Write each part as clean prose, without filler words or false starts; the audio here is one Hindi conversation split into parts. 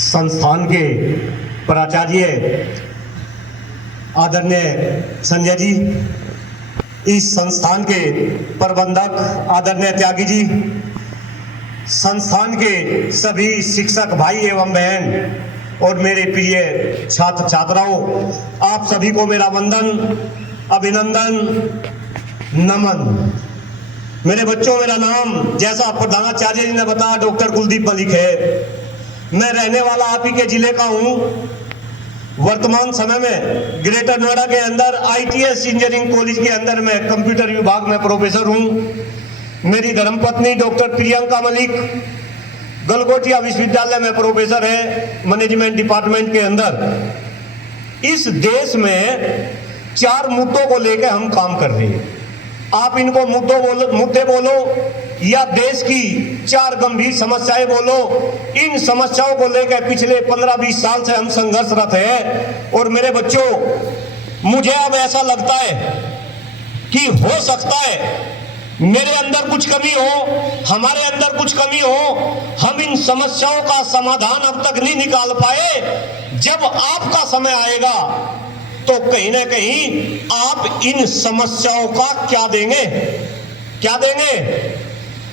संस्थान के प्राचार्य आदरणीय संजय जी, इस संस्थान के प्रबंधक आदरणीय त्यागी जी, संस्थान के सभी शिक्षक भाई एवं बहन और मेरे प्रिय छात्र छात्राओं, आप सभी को मेरा वंदन, अभिनंदन, नमन। मेरे बच्चों, मेरा नाम जैसा प्रधानाचार्य जी ने बताया डॉक्टर कुलदीप मलिक है। मैं रहने वाला आप ही के जिले का हूँ। वर्तमान समय में ग्रेटर नोएडा के अंदर ITS इंजीनियरिंग कॉलेज के अंदर मैं कंप्यूटर विभाग में प्रोफेसर हूँ। मेरी धर्मपत्नी डॉक्टर प्रियंका मलिक गलगोटिया विश्वविद्यालय में प्रोफेसर है मैनेजमेंट डिपार्टमेंट के अंदर। इस देश में 4 मुद्दों को लेकर हम काम कर रहे हैं। आप इनको मुद्दे बोलो या देश की 4 गंभीर समस्याएं बोलो। इन समस्याओं को लेकर पिछले 15-20 साल से हम संघर्षरत हैं। और मेरे बच्चों, मुझे अब ऐसा लगता है कि हो सकता है मेरे अंदर कुछ कमी हो, हमारे अंदर कुछ कमी हो, हम इन समस्याओं का समाधान अब तक नहीं निकाल पाए। जब आपका समय आएगा तो कहीं ना कहीं आप इन समस्याओं का क्या देंगे,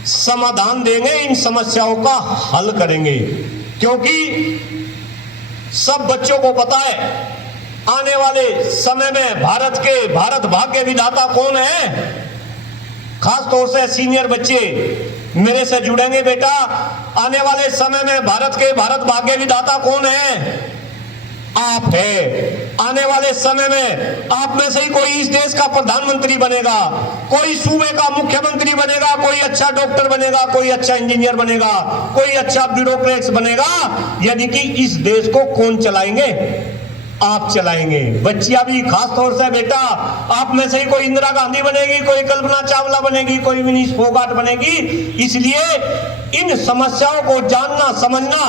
समाधान देंगे, इन समस्याओं का हल करेंगे। क्योंकि सब बच्चों को पता है आने वाले समय में भारत भाग्य विधाता कौन है। खास तौर से सीनियर बच्चे मेरे से जुड़ेंगे। बेटा, आने वाले समय में भारत भाग्य विधाता कौन है? आप है। आने वाले समय में आप में से ही कोई इस देश का प्रधानमंत्री बनेगा, कोई सूबे का मुख्यमंत्री बनेगा, कोई अच्छा डॉक्टर बनेगा, कोई अच्छा इंजीनियर बनेगा, कोई अच्छा ब्यूरोक्रेट बनेगा। यानी कि इस देश को कौन चलाएंगे? आप चलाएंगे। बच्चियां भी खास तौर से बेटा, आप में से ही कोई इंदिरा गांधी बनेगी, कोई कल्पना चावला बनेगी, कोई विनीश फोगाट बनेगी। इसलिए इन समस्याओं को जानना समझना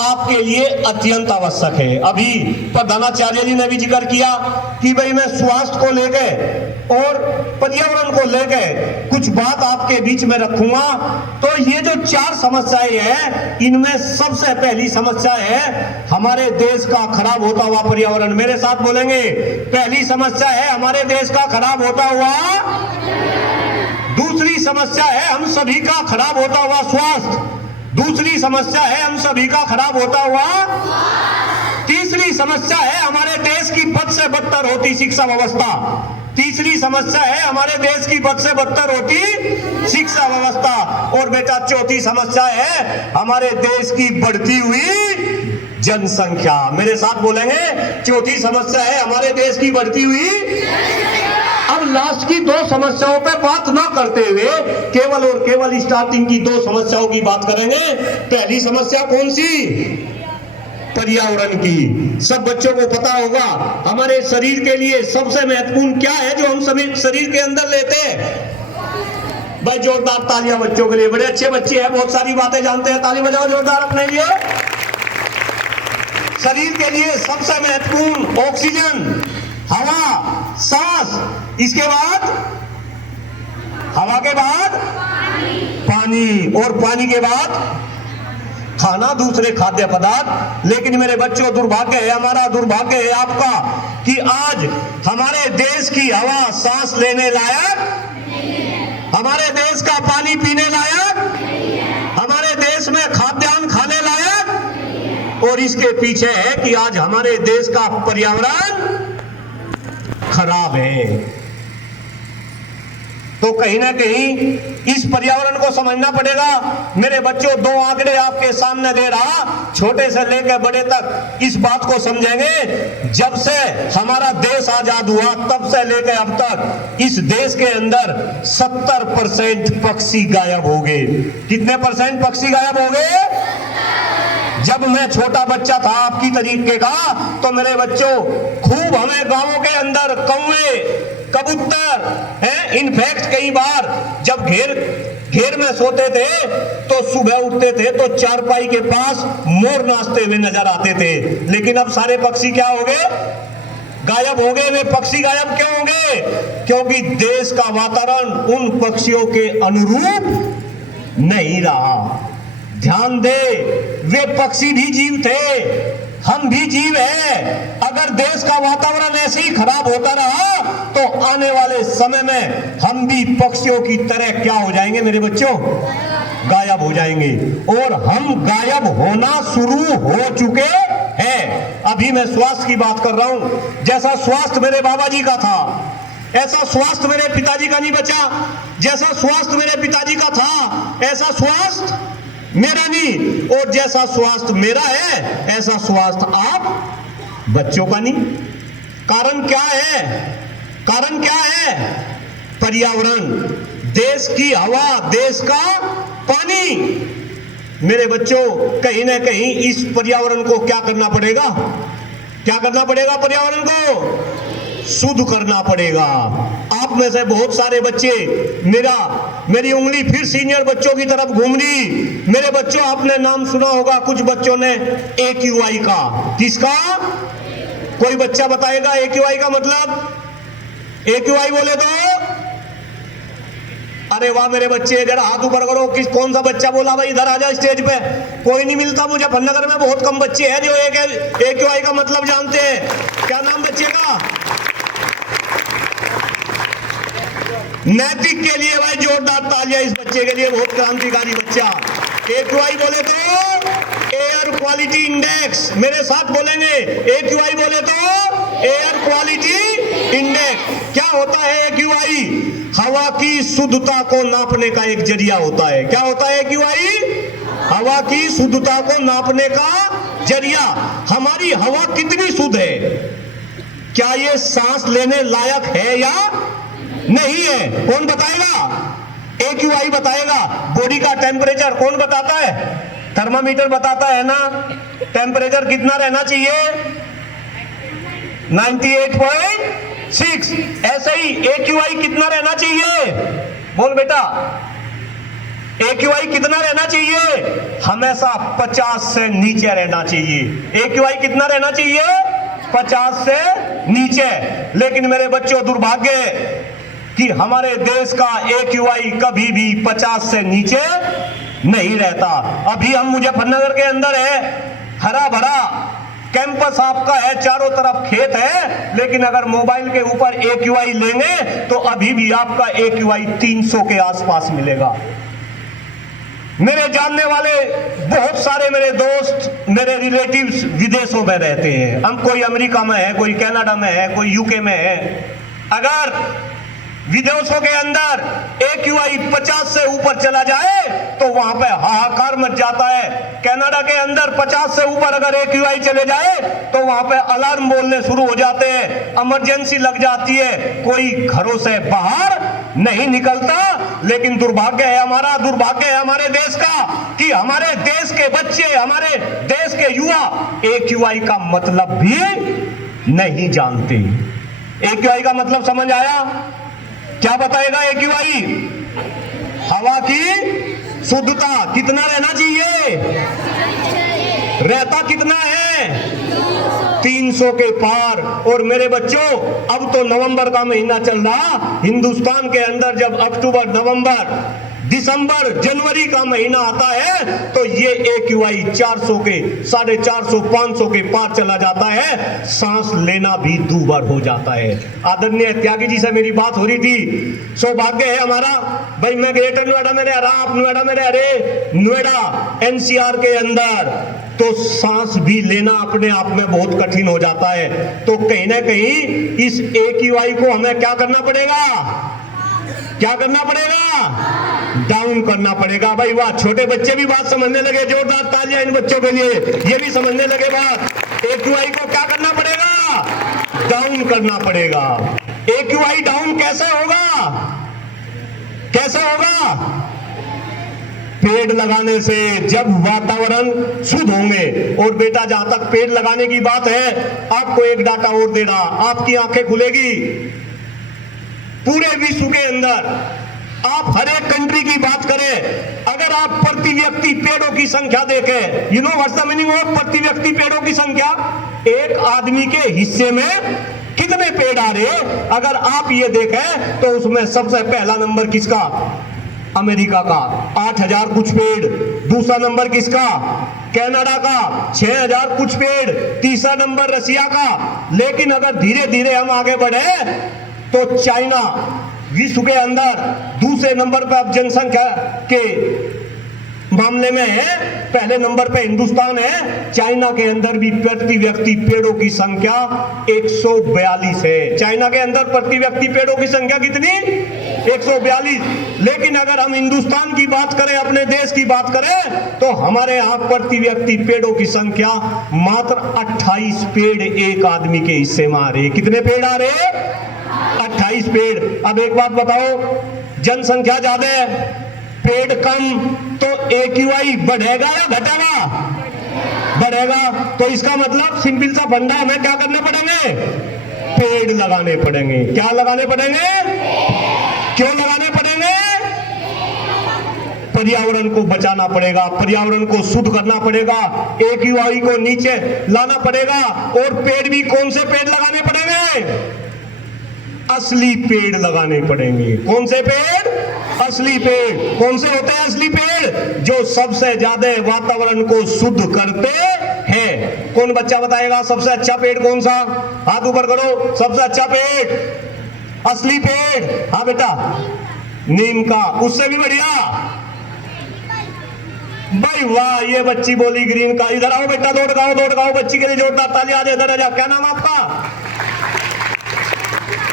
आपके लिए अत्यंत आवश्यक है। अभी प्रधानाचार्य जी ने भी जिक्र किया कि भाई मैं स्वास्थ्य को लेकर और पर्यावरण को लेकर कुछ बात आपके बीच में रखूंगा। तो ये जो 4 समस्याएं हैं, इनमें सबसे पहली समस्या है हमारे देश का खराब होता हुआ पर्यावरण। मेरे साथ बोलेंगे, पहली समस्या है हमारे देश का खराब होता हुआ। दूसरी समस्या है हम सभी का खराब होता हुआ स्वास्थ्य। दूसरी समस्या है हम सभी का खराब होता हुआ। तीसरी समस्या है हमारे देश की बद से बदतर होती शिक्षा व्यवस्था। तीसरी समस्या है हमारे देश की बद से बदतर होती शिक्षा व्यवस्था। और बेटा, चौथी समस्या है हमारे देश की बढ़ती हुई जनसंख्या। मेरे साथ बोलेंगे, चौथी समस्या है हमारे देश की बढ़ती हुई। अब लास्ट की 2 समस्याओं पे बात ना करते हुए केवल और केवल स्टार्टिंग की 2 समस्याओं की बात करेंगे। पहली समस्या कौन सी? पर्यावरण की। सब बच्चों को पता होगा हमारे शरीर के लिए सबसे महत्वपूर्ण क्या है जो हम सभी शरीर के अंदर लेते हैं। भाई जोरदार तालियां बच्चों के लिए, बड़े अच्छे बच्चे हैं, बहुत सारी बातें जानते हैं। ताली बजाओ जोरदार अपने लिए। शरीर के लिए सबसे महत्वपूर्ण ऑक्सीजन, हवा, सांस, इसके बाद हवा के बाद पानी, और पानी के बाद खाना, दूसरे खाद्य पदार्थ। लेकिन मेरे बच्चों, दुर्भाग्य है हमारा, दुर्भाग्य है आपका कि आज हमारे देश की हवा सांस लेने लायक, हमारे देश का पानी पीने लायक, हमारे देश में खाद्यान्न खाने लायक। और इसके पीछे है कि आज हमारे देश का पर्यावरण खराब है। तो कहीं ना कहीं इस पर्यावरण को समझना पड़ेगा। मेरे बच्चों, 2 आंकड़े आपके सामने दे रहा, छोटे से लेकर बड़े तक इस बात को समझेंगे। जब से हमारा देश आजाद हुआ तब से लेकर अब तक इस देश के अंदर 70% पक्षी गायब हो गए। कितने % पक्षी गायब हो गए? जब मैं छोटा बच्चा था आपकी तरीके का, तो मेरे बच्चों खूब हमें गांवों के अंदर कौवे, कबूतर हैं। इनफैक्ट कई बार जब घेर में सोते थे तो सुबह उठते थे तो चारपाई के पास मोर नाचते हुए नजर आते थे। लेकिन अब सारे पक्षी क्या हो गए? गायब हो गए। वे पक्षी गायब क्यों हो गए? क्योंकि देश का वातावरण उन पक्षियों के अनुरूप नहीं रहा। ध्यान दे, वे पक्षी भी जीव थे, हम भी जीव हैं। अगर देश का वातावरण ऐसे ही खराब होता रहा तो आने वाले समय में हम भी पक्षियों की तरह क्या हो जाएंगे मेरे बच्चों? गायब हो जाएंगे। और हम गायब होना शुरू हो चुके हैं। अभी मैं स्वास्थ्य की बात कर रहा हूं। जैसा स्वास्थ्य मेरे बाबा जी का था, ऐसा स्वास्थ्य मेरे पिताजी का नहीं बचा। जैसा स्वास्थ्य मेरे पिताजी का था, ऐसा स्वास्थ्य मेरा नहीं। और जैसा स्वास्थ्य मेरा है, ऐसा स्वास्थ्य आप बच्चों का नहीं। कारण क्या है? कारण क्या है? पर्यावरण, देश की हवा, देश का पानी। मेरे बच्चों, कहीं ना कहीं इस पर्यावरण को क्या करना पड़ेगा? क्या करना पड़ेगा? पर्यावरण को शुद्ध करना पड़ेगा। आप में से बहुत सारे बच्चे, मेरी उंगली फिर सीनियर बच्चों की तरफ घूम रही। मेरे बच्चों, आपने नाम सुना होगा कुछ बच्चों ने AQI का। किसका? कोई बच्चा बताएगा AQI का मतलब? AQI बोले तो? अरे वाह मेरे बच्चे, जरा हाथ ऊपर करो। कौन सा बच्चा बोला भाई? इधर आ जाओ स्टेज पे। कोई नहीं मिलता। मुजफ्फरनगर में बहुत कम बच्चे हैं जो AQI का मतलब जानते हैं। क्या नाम बच्चे का? नैतिक के लिए भाई जोरदार तालियां इस बच्चे के लिए, बहुत क्रांतिकारी बच्चा। AQI बोले तो एयर क्वालिटी इंडेक्स। मेरे साथ बोलेंगे, AQI बोले तो एयर क्वालिटी इंडेक्स। क्या होता है AQI? हवा की शुद्धता को नापने का एक जरिया होता है। क्या होता है AQI? हवा की शुद्धता को नापने का जरिया। हमारी हवा कितनी शुद्ध है? क्या ये सांस लेने लायक है या नहीं है? कौन बताएगा? AQI बताएगा। बॉडी का टेम्परेचर कौन बताता है? थर्मामीटर बताता है ना। टेम्परेचर कितना रहना चाहिए? 98.6। ऐसे ही AQI कितना रहना चाहिए? बोल बेटा, AQI कितना रहना चाहिए? हमेशा 50 से नीचे रहना चाहिए। AQI कितना रहना चाहिए? 50 से नीचे। लेकिन मेरे बच्चों, दुर्भाग्य है कि हमारे देश का AQI कभी भी 50 से नीचे नहीं रहता। अभी हम मुजफ्फरनगर के अंदर है, हरा भरा कैंपस आपका है, चारों तरफ खेत है, लेकिन अगर मोबाइल के ऊपर AQI लेंगे तो अभी भी आपका AQI 300 के आसपास मिलेगा। मेरे जानने वाले बहुत सारे मेरे दोस्त, मेरे रिलेटिव्स विदेशों में रहते हैं। हम कोई अमेरिका में है, कोई कनाडा में है, कोई UK में है। अगर विदेशों के अंदर AQI 50 से ऊपर चला जाए तो वहां पे हाहाकार मच जाता है। कनाडा के अंदर 50 से ऊपर अगर AQI चले जाए तो वहां पे अलार्म बोलने शुरू हो जाते हैं, इमरजेंसी लग जाती है, कोई घरों से बाहर नहीं निकलता। लेकिन दुर्भाग्य है हमारे देश का कि हमारे देश के बच्चे, हमारे देश के युवा AQI का मतलब भी नहीं जानते। AQI का मतलब समझ आया? क्या बताएगा AQI? हवा की शुद्धता कितना रहना चाहिए? रहता कितना है? 300 के पार। और मेरे बच्चों, अब तो नवंबर का महीना चल रहा। हिंदुस्तान के अंदर जब अक्टूबर, नवंबर, दिसंबर, जनवरी का महीना आता है तो ये AQI 400 के, 450, 500 के पार चला जाता है। सांस लेना भी दूभर हो जाता है। आदरणीय त्यागी जी से मेरी बात हो रही थी। सौभाग्य है हमारा भाई, मैं ग्रेटर नोएडा में रह रहा, आप नोएडा में रह रहे। नोएडा NCR के अंदर तो सांस भी लेना अपने आप में बहुत कठिन हो जाता है। तो कहीं ना कहीं इस AQI को हमें क्या करना पड़ेगा? क्या करना पड़ेगा? डाउन करना पड़ेगा। भाई वाह, छोटे बच्चे भी बात समझने लगे। जोरदार तालियां इन बच्चों के लिए, ये भी समझने लगे बात। AQI को क्या करना पड़ेगा? डाउन करना पड़ेगा। AQI डाउन कैसे होगा? कैसे होगा? पेड़ लगाने से। जब वातावरण शुद्ध होंगे। और बेटा, जहां तक पेड़ लगाने की बात है, आपको एक डाटा और दे रहा, आपकी आंखें खुलेगी। पूरे विश्व के अंदर आप हर एक कंट्री की बात करें, अगर आप प्रति व्यक्ति पेड़ों की संख्या देखें, you know what's the meaning of प्रति व्यक्ति पेड़ों की संख्या? एक आदमी के हिस्से में कितने पेड़ आ रहे हैं? अगर आप ये देखें तो उसमें सबसे पहला नंबर किसका? अमेरिका का 8000 कुछ पेड़। दूसरा नंबर किसका? कनाडा का 6000 कुछ पेड़, तीसरा नंबर रसिया का। लेकिन अगर धीरे धीरे हम आगे बढ़े तो चाइना विश्व के अंदर दूसरे नंबर पर अब जनसंख्या के मामले में है, पहले नंबर पे हिंदुस्तान है। चाइना के अंदर भी प्रति व्यक्ति पेड़ों की संख्या 142 है। चाइना के अंदर प्रति व्यक्ति पेड़ों की संख्या कितनी? 142। लेकिन अगर हम हिंदुस्तान की बात करें, अपने देश की बात करें, तो हमारे यहाँ प्रति व्यक्ति पेड़ों की संख्या मात्र 28 पेड़ एक आदमी के हिस्से में आ रहे। कितने पेड़ आ रहे? 28 पेड़। अब एक बात बताओ, जनसंख्या ज्यादा है, पेड़ कम, तो AQI बढ़ेगा या घटेगा? बढ़ेगा। तो इसका मतलब सिंपल सा फंडा, हमें क्या करने पड़ेंगे? पेड़ लगाने पड़ेंगे। क्या लगाने पड़ेंगे? क्यों लगाने पड़ेंगे? पर्यावरण को बचाना पड़ेगा, पर्यावरण को शुद्ध करना पड़ेगा, AQI को नीचे लाना पड़ेगा। और पेड़ भी कौन से पेड़ लगाने पड़ेंगे? असली पेड़ लगाने पड़ेंगे। कौन से पेड़? असली पेड़। कौन से होते हैं असली पेड़? जो सबसे ज्यादा वातावरण को शुद्ध करते हैं। कौन बच्चा बताएगा सबसे अच्छा पेड़ कौन सा? हाथ ऊपर करो। सबसे अच्छा पेड़, असली पेड़। हाँ बेटा, नीम का। उससे भी बढ़िया? भाई वाह, ये बच्ची बोली ग्रीन का। इधर आओ बेटा, दौड़ गाओ बच्ची के लिए जोरदार ताली। आज इधर आ जा। क्या नाम आपका?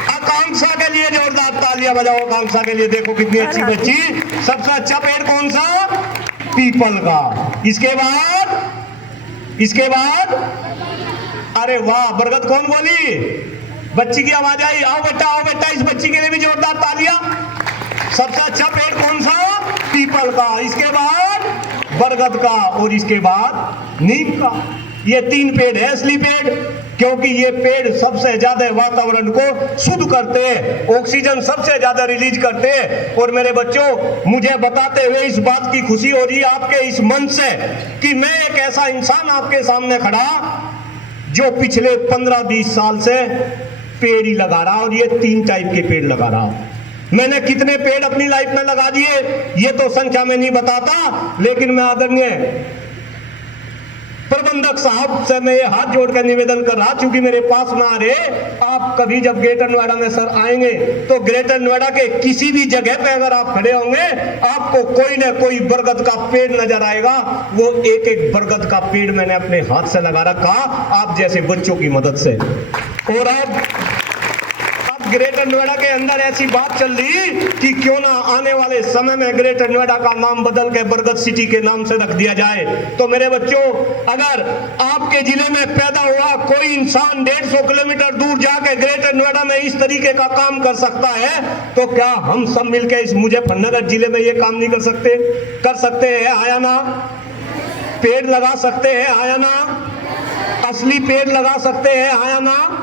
आकांक्षा के लिए जोरदार तालियां बजाओ। आकांक्षा के लिए, देखो कितनी अच्छी बच्ची। सबसे अच्छा पेड़ कौन सा? पीपल का। इसके बाद अरे वाह, बरगद। कौन बोली? बच्ची की आवाज आई। आओ बेटा, इस बच्ची के लिए भी जोरदार तालियां। सबसे अच्छा पेड़ कौन सा? पीपल का। इसके बाद बरगद का, और इसके बाद नीम का। ये 3 पेड़ है असली पेड़, क्योंकि ये पेड़ सबसे ज्यादा वातावरण को शुद्ध करते हैं, ऑक्सीजन सबसे ज्यादा रिलीज करते हैं। और मेरे बच्चों, मुझे बताते हुए इस बात की खुशी हो रही है आपके इस मंच से कि मैं एक ऐसा इंसान आपके सामने खड़ा जो पिछले 15-20 साल से पेड़ ही लगा रहा, और ये 3 टाइप के पेड़ लगा रहा। मैंने कितने पेड़ अपनी लाइफ में लगा दिए ये तो संख्या में नहीं बताता, लेकिन मैं आदरणीय प्रबंधक साहब से मैं ये हाथ जोड़कर निवेदन कर रहा, क्योंकि मेरे पास ना आ रहे, आप कभी जब ग्रेटर नोएडा में सर आएंगे तो ग्रेटर नोएडा के किसी भी जगह पे अगर आप खड़े होंगे, आपको कोई ना कोई बरगद का पेड़ नजर आएगा। वो एक एक बरगद का पेड़ मैंने अपने हाथ से लगा रखा, आप जैसे बच्चों की मदद से। और अब ग्रेटर नोएडा के अंदर ऐसी बात चल रही कि क्यों ना आने वाले समय में ग्रेटर नोएडा का नाम बदल के बरगद सिटी के नाम से रख दिया जाए। तो मेरे बच्चों, अगर आपके जिले में पैदा हुआ कोई इंसान 150 किलोमीटर दूर जाके ग्रेटर नोएडा में इस तरीके का काम कर सकता है, तो क्या हम सब मिलकर इस मुजफ्फरनगर जिले में ये काम नहीं कर सकते? कर सकते हैं, आया ना? पेड़ लगा सकते हैं, आया ना? असली पेड़ लगा सकते हैं, आया ना?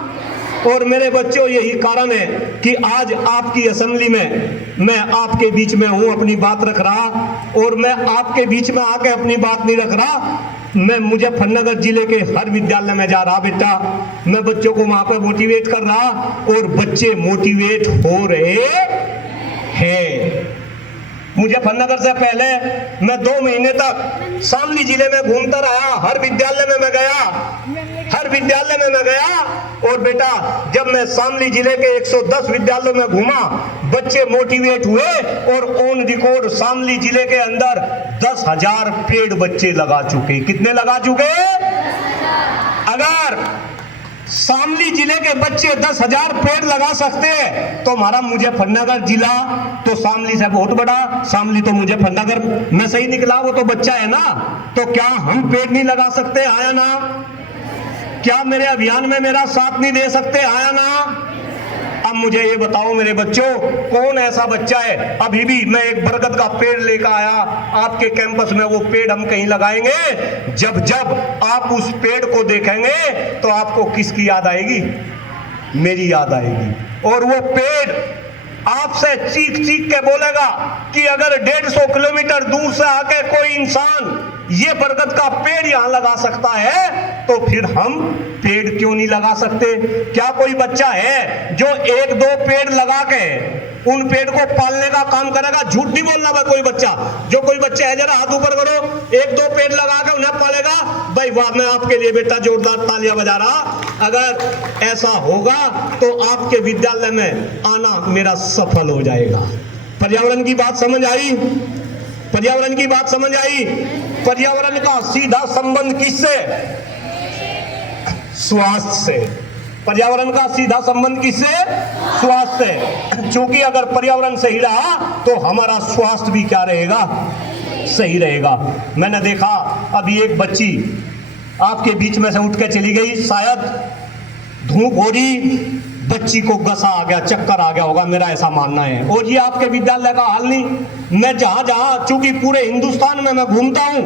और मेरे बच्चों, यही कारण है कि आज आपकी असेंबली में मैं आपके बीच में हूं, अपनी बात रख रहा। और मैं आपके बीच में आके अपनी बात नहीं रख रहा, मैं मुजफ्फरनगर जिले के हर विद्यालय में जा रहा बेटा, मैं बच्चों को वहां पर मोटिवेट कर रहा, और बच्चे मोटिवेट हो रहे हैं। मुजफ्फरनगर से पहले मैं 2 महीने तक शामली जिले में घूमता रहा, हर विद्यालय में मैं गया। और बेटा, जब मैं शामली जिले के 110 विद्यालयों में घूमा, बच्चे मोटिवेट हुए, और ऑन रिकॉर्ड शामली जिले के अंदर 10,000 पेड़ बच्चे लगा चुके। कितने लगा चुके? अगर शामली जिले के बच्चे 10,000 पेड़ लगा सकते हैं, तो हमारा मुजफ्फरनगर जिला तो शामली से बहुत बड़ा, शामली तो मुजफ्फरनगर में सही निकला, वो तो बच्चा है ना। तो क्या हम पेड़ नहीं लगा सकते? आया ना? क्या मेरे अभियान में मेरा साथ नहीं दे सकते? आया ना? अब मुझे ये बताओ मेरे बच्चों, कौन ऐसा बच्चा है, अभी भी मैं एक बरगद का पेड़ लेकर आया आपके कैंपस में, वो पेड़ हम कहीं लगाएंगे, जब जब आप उस पेड़ को देखेंगे तो आपको किसकी याद आएगी? मेरी याद आएगी। और वो पेड़ आपसे चीख चीख के बोलेगा कि अगर 150 किलोमीटर दूर से आके कोई इंसान ये बरगद का पेड़ यहां लगा सकता है, तो फिर हम पेड़ क्यों नहीं लगा सकते? क्या कोई बच्चा है जो 1-2 पेड़ लगा के उन पेड़ को पालने का काम करेगा। झूठ नहीं बोलना भाई। कोई बच्चा, जो कोई बच्चा है जरा हाथ ऊपर करो, 1-2 पेड़ लगा के उन्हें पालेगा भाई, वाह, मैं आपके लिए बेटा जोरदार तालियां बजा रहा। अगर ऐसा होगा तो आपके विद्यालय में आना मेरा सफल हो जाएगा। पर्यावरण की बात समझ आई? पर्यावरण की बात समझ आई? पर्यावरण का सीधा संबंध किससे? स्वास्थ्य से। पर्यावरण का सीधा संबंध किससे? स्वास्थ्य से। क्योंकि अगर पर्यावरण सही रहा तो हमारा स्वास्थ्य भी क्या रहेगा? सही रहेगा। मैंने देखा अभी एक बच्ची आपके बीच में से उठ के चली गई, शायद धूप हो रही, बच्ची को गसा आ गया, चक्कर आ गया होगा, मेरा ऐसा मानना है। और ये आपके विद्यालय का हाल नहीं। मैं जहां जहां, चूंकि पूरे हिंदुस्तान में मैं घूमता हूं,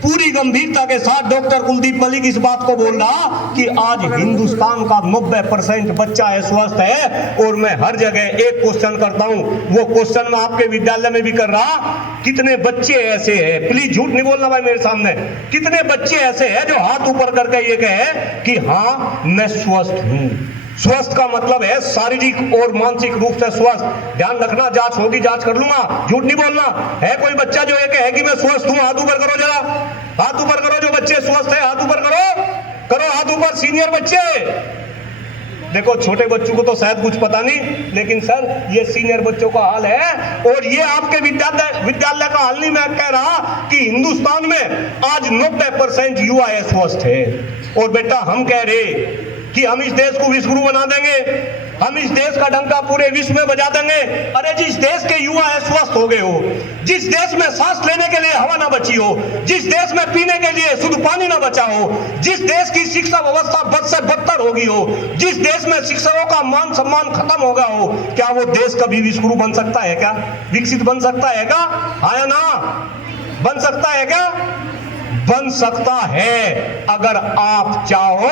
पूरी गंभीरता के साथ डॉक्टर कुलदीप मलिक इस बात को बोल रहा कि आज हिंदुस्तान का 90% बच्चा है, स्वस्थ है। और मैं हर जगह एक क्वेश्चन करता हूं, वो क्वेश्चन मैं आपके विद्यालय में भी कर रहा, कितने बच्चे ऐसे हैं, प्लीज झूठ नहीं बोलना भाई मेरे सामने, कितने बच्चे ऐसे हैं जो हाथ ऊपर करके ये कहे कि हाँ मैं स्वस्थ हूं। स्वस्थ का मतलब है शारीरिक और मानसिक रूप से स्वस्थ। ध्यान रखना, जांच होगी, जांच कर लूंगा, झूठ नहीं बोलना है। कोई बच्चा जो ये कहे कि मैं स्वस्थ हूं, हाथ ऊपर करो जरा, हाथ ऊपर करो। जो बच्चे स्वस्थ है हाथ ऊपर करो, करो हाथ ऊपर। सीनियर बच्चे देखो, छोटे बच्चों को तो शायद कुछ पता नहीं, लेकिन सर ये सीनियर बच्चों का हाल है। और ये आपके विद्यालय का हाल नहीं, मैं कह रहा कि हिंदुस्तान में आज 90% युवा स्वस्थ है। और बेटा हम कह रहे कि हम इस देश को विश्व गुरु बना देंगे, हम इस देश का डंका पूरे विश्व में बजा देंगे। अरे जिस देश के युवा स्वस्थ हो गए हो, जिस देश में सांस लेने के लिए हवा ना बची हो, जिस देश में पीने के लिए शुद्ध पानी ना बचा हो, जिस देश की शिक्षा व्यवस्था बद से बदतर हो गई हो, जिस देश में शिक्षकों का मान सम्मान खत्म हो गया हो, क्या वो देश कभी विश्व गुरु बन सकता है क्या? विकसित बन सकता है क्या? हाँ या ना? बन सकता है क्या? बन सकता है अगर आप चाहो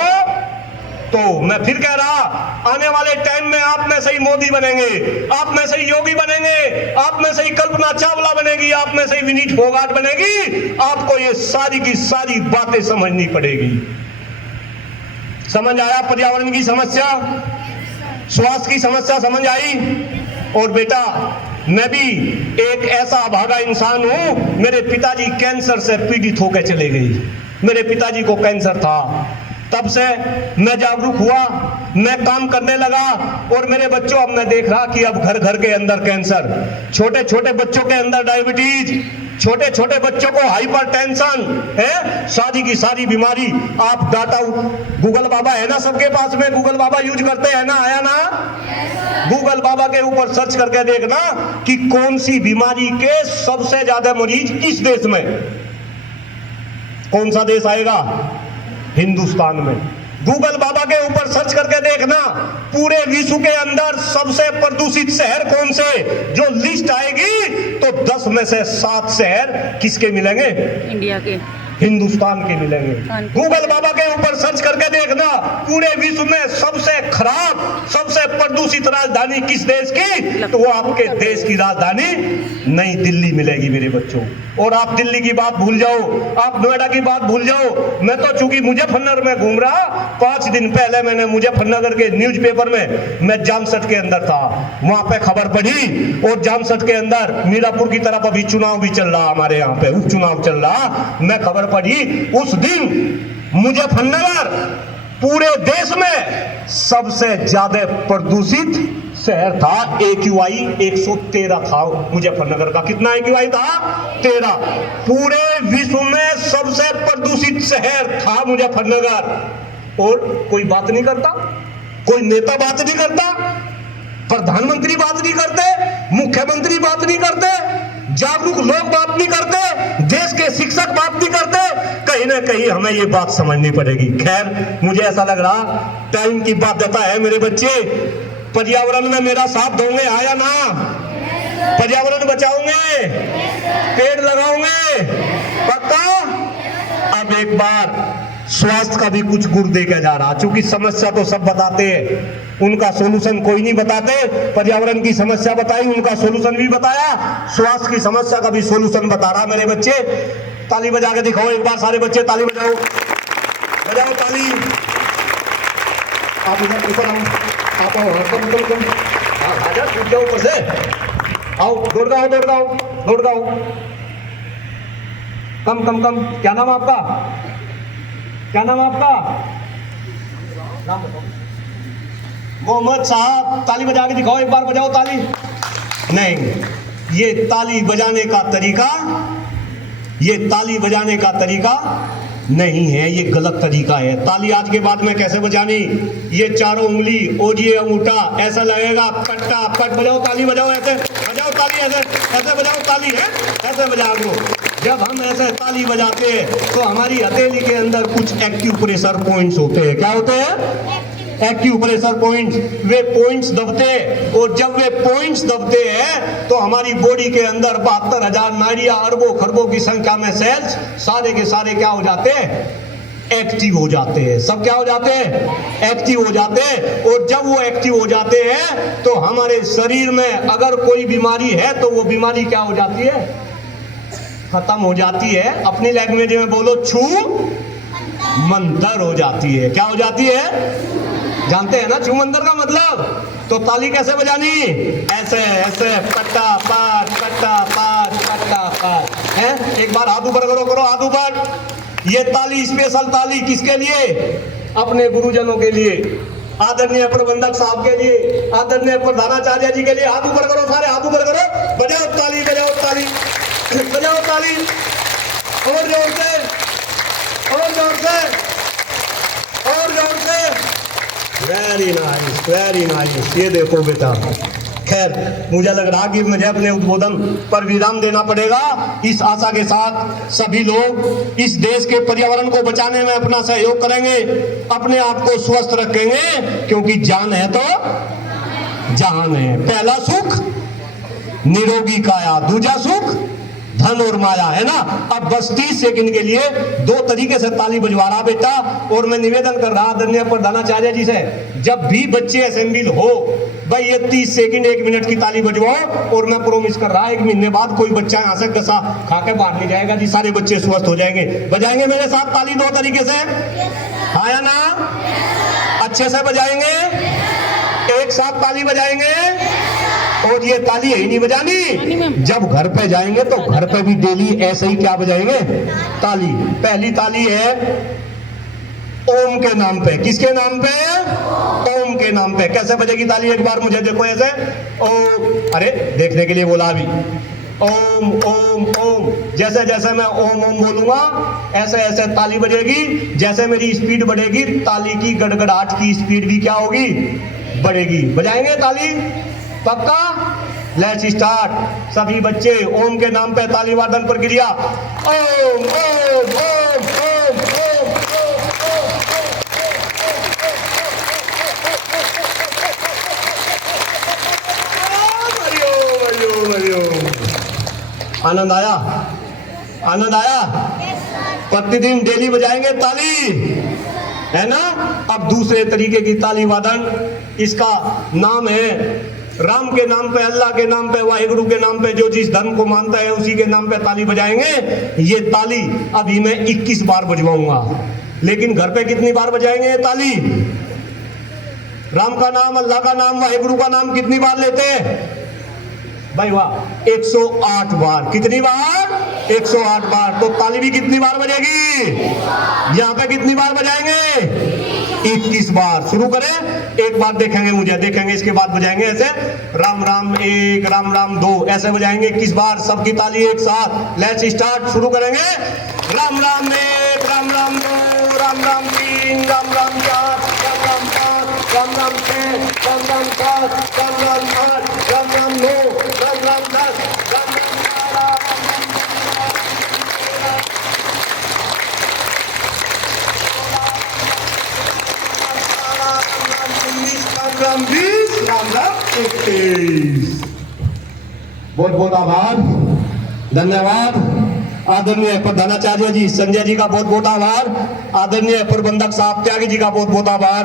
तो। मैं फिर कह रहा, आने वाले टाइम में आप में से ही मोदी बनेंगे, आप में से ही योगी बनेंगे, आप में से ही कल्पना चावला बनेगी, आप में से ही विनीत फोगाट बनेगी। आपको ये सारी की सारी बातें समझनी पड़ेगी। समझ आया? पर्यावरण की समस्या, स्वास्थ्य की समस्या समझ आई? और बेटा मैं भी एक ऐसा अभागा इंसान हूं, मेरे पिताजी कैंसर से पीड़ित होकर चले गए। मेरे पिताजी को कैंसर था, तब से मैं जागरूक हुआ, मैं काम करने लगा। और मेरे बच्चों, अब मैं देख रहा कि अब घर घर के अंदर कैंसर, छोटे छोटे बच्चों के अंदर डायबिटीज, छोटे छोटे बच्चों को हाइपरटेंशन है, सारी की सारी बीमारी। आप डाटा, गूगल बाबा है ना सबके पास में, गूगल बाबा यूज करते हैं ना? आया ना? गूगल बाबा के ऊपर सर्च करके देखना कि कौन सी बीमारी के सबसे ज्यादा मरीज किस देश में, कौन सा देश आएगा? हिंदुस्तान में। गूगल बाबा के ऊपर सर्च करके देखना पूरे विश्व के अंदर सबसे प्रदूषित शहर कौन से, जो लिस्ट आएगी तो 10 में से 7 शहर किसके मिलेंगे? इंडिया के, हिंदुस्तान के मिलेंगे। गूगल बाबा के ऊपर सर्च करके देखना पूरे विश्व में सबसे खराब, सबसे प्रदूषित राजधानी किस देश की, तो वो आपके देश की राजधानी नई दिल्ली मिलेगी मेरे बच्चों। और आप दिल्ली की बात भूल जाओ, आप नोएडा की बात भूल जाओ। मैं तो चूंकि मुजफ्फरनगर में घूम रहा, 5 दिन पहले मैंने मुजफ्फरनगर के न्यूज़पेपर में, मैं जामसट के अंदर था, वहां पे खबर पढ़ी। और जामसट के अंदर मीरापुर की तरफ अभी चुनाव भी चल रहा, हमारे यहाँ पे उपचुनाव चल रहा, मैं खबर पढ़ी। उस दिन मुजफ्फरनगर पूरे देश में सबसे ज्यादा प्रदूषित शहर था। AQI 113 था मुजफ्फरनगर का। कितना AQI था? 13। पूरे विश्व में सबसे प्रदूषित शहर था मुजफ्फरनगर। और कोई बात नहीं करता, कोई नेता बात नहीं करता, प्रधानमंत्री बात नहीं करते, मुख्यमंत्री बात नहीं करते, जागरूक लोग बात नहीं करते, देश के शिक्षक बात नहीं करते। कहीं ना कहीं हमें ये बात समझनी पड़ेगी। खैर, मुझे ऐसा लग रहा टाइम की बाध्यता है। मेरे बच्चे पर्यावरण में मेरा साथ दोगे, आया ना? पर्यावरण बचाओगे, पेड़ लगाओगे, पक्का? अब एक बार स्वास्थ्य का भी कुछ गुर देकर जा रहा, क्योंकि समस्या तो सब बताते हैं, उनका सोल्यूशन कोई नहीं बताते। पर्यावरण की समस्या बताई, उनका सोल्यूशन भी बताया, स्वास्थ्य की समस्या का भी सोल्यूशन बता रहा। मेरे बच्चे ताली बजा के दिखाओ एक बार, सारे बच्चे ताली बजाओ, बजाओ ताली। आप इधर ऊपर आओ, आप आओ, आजा, टूट जाओ ऊपर से। आओ, दौड़ जाओ, दौड़ जाओ, दौड़ जाओ। कम कम कम। क्या नाम आपका? क्या नाम आपका? नाम बताओ। मोहम्मद साहब, ताली बजा के दिखाओ, एक बार बजाओ ताली। नहीं, ये ताली बजाने का तरीका, ये ताली बजाने का तरीका नहीं है, ये गलत तरीका है। ताली आज के बाद में कैसे बजानी? ये चारों उंगली, ओजिए अंगूठा, ऐसा लगेगा, पट्टा पट बजाओ, ताली बजाओ, ऐसे बजाओ ताली, ऐसे ऐसे बजाओ ताली, है ऐसे बजा दो। जब हम ऐसे ताली बजाते हैं तो हमारी हथेली के अंदर कुछ एक्यूप्रेशर पॉइंट्स होते हैं। क्या होते हैं? Acupressure points. वे पॉइंट्स दबते हैं, और जब वे पॉइंट्स दबते हैं तो हमारी बॉडी के अंदर 72,000 नाड़ियां, अरबों खरबों की संख्या में सेल्स सारे के सारे क्या हो जाते हैं? एक्टिव हो जाते हैं। सब क्या हो जाते हैं? एक्टिव हो जाते हैं। और जब वो एक्टिव हो जाते हैं तो हमारे शरीर में अगर कोई बीमारी है तो वो बीमारी क्या हो जाती है? खत्म हो जाती है। अपनी लैंग्वेज में बोलो, छू मंतर हो जाती है। क्या हो जाती है? जानते हैं ना छू मंतर का मतलब? तो ताली कैसे बजानी? ऐसे ऐसे, पट्टा पाट, पट्टा पाट, पट्टा पाट, है। एक बार हाथ ऊपर करो, करो हाथ ऊपर। ये ताली स्पेशल ताली किसके लिए? अपने गुरुजनों के लिए, आदरणीय प्रबंधक साहब के लिए, आदरणीय प्रधानाचार्य जी के लिए। हाथ ऊपर करो, सारे हाथ ऊपर करो, बजाओ ताली, बजाओ ताली, बजाओ ताली, और जोर से, और जोर से, और जोर से। Very nice, very nice. ये देखो बेटा, खैर मुझे लग रहा कि मुझे अपने उद्बोधन पर विराम देना पड़ेगा। इस आशा के साथ सभी लोग इस देश के पर्यावरण को बचाने में अपना सहयोग करेंगे, अपने आप को स्वस्थ रखेंगे, क्योंकि जान है तो जहान है। पहला सुख निरोगी काया, दूजा सुख धन और माया, है ना। अब बस 30 सेकंड के लिए 2 तरीके से ताली बजवा रहा बेटा, और मैं निवेदन कर रहा आदरणीय प्रधानाचार्य जी से, जब भी बच्चे असेंबल हो भाई ये 30 सेकंड 1 मिनट की ताली बजवाओ। और मैं प्रॉमिस कर रहा 1 महीने बाद कोई बच्चा यहाँ से कसा खा के बाहर नहीं जाएगा जी, सारे बच्चे स्वस्थ हो जाएंगे। बजाएंगे मेरे साथ ताली 2 तरीके से? हाँ या ना? अच्छे से बजाएंगे, एक साथ ताली बजाएंगे। और ये ताली ही नहीं बजानी, जब घर पे जाएंगे तो घर पे भी डेली ऐसे ही क्या बजाएंगे? ताली। पहली ताली है ओम के नाम पे। किसके नाम पे? ओम के नाम पे। कैसे बजेगी ताली? एक बार मुझे देखो ऐसे, ओम, अरे देखने के लिए बोला अभी, ओम ओम ओम। जैसे जैसे मैं ओम ओम बोलूंगा ऐसे ऐसे ताली बजेगी। जैसे मेरी स्पीड बढ़ेगी, ताली की गड़गड़ाहट की स्पीड भी क्या होगी? बढ़ेगी। बजाएंगे ताली? पक्का? Let's start. सभी बच्चे ओम के नाम पे ताली वादन प्रक्रिया। ओम ओम ओम ओम ओम। आनंद आया? आनंद आया? प्रतिदिन डेली बजाएंगे ताली, है ना। अब दूसरे तरीके की ताली वादन, इसका नाम है राम के नाम पे, अल्लाह के नाम पे, वाहिगुरु के नाम पे, जो जिस धर्म को मानता है उसी के नाम पे ताली बजाएंगे। ये ताली अभी मैं 21 बार बजवाऊंगा, लेकिन घर पे कितनी बार बजाएंगे ये ताली? राम का नाम, अल्लाह का नाम, वाहिगुरु का नाम कितनी बार लेते हैं भाई? वाह, 108 बार। कितनी बार? 108 बार। तो ताली भी कितनी बार बजेगी? यहाँ पे कितनी बार बजाएंगे? 21 बार। शुरू करें? एक बार देखेंगे, मुझे देखेंगे, इसके बाद बजाएंगे ऐसे, राम राम 1, राम राम 2, ऐसे बजाएंगे 21 बार। सबकी ताली एक साथ। Let's start. शुरू करेंगे। राम राम 1, राम राम 2, राम राम 3, राम राम 4, राम राम 5, राम राम 6, राम राम 7, राम राम 8, राम राम 9, राम राम 10, राम राम 11, राम राम 20, राम राम 21। बहुत बहुत आभार, धन्यवाद। आदरणीय प्रधानाचार्य जी संजय जी का बहुत बहुत आभार। आदरणीय प्रबंधक साहब त्यागी जी का बहुत बहुत आभार।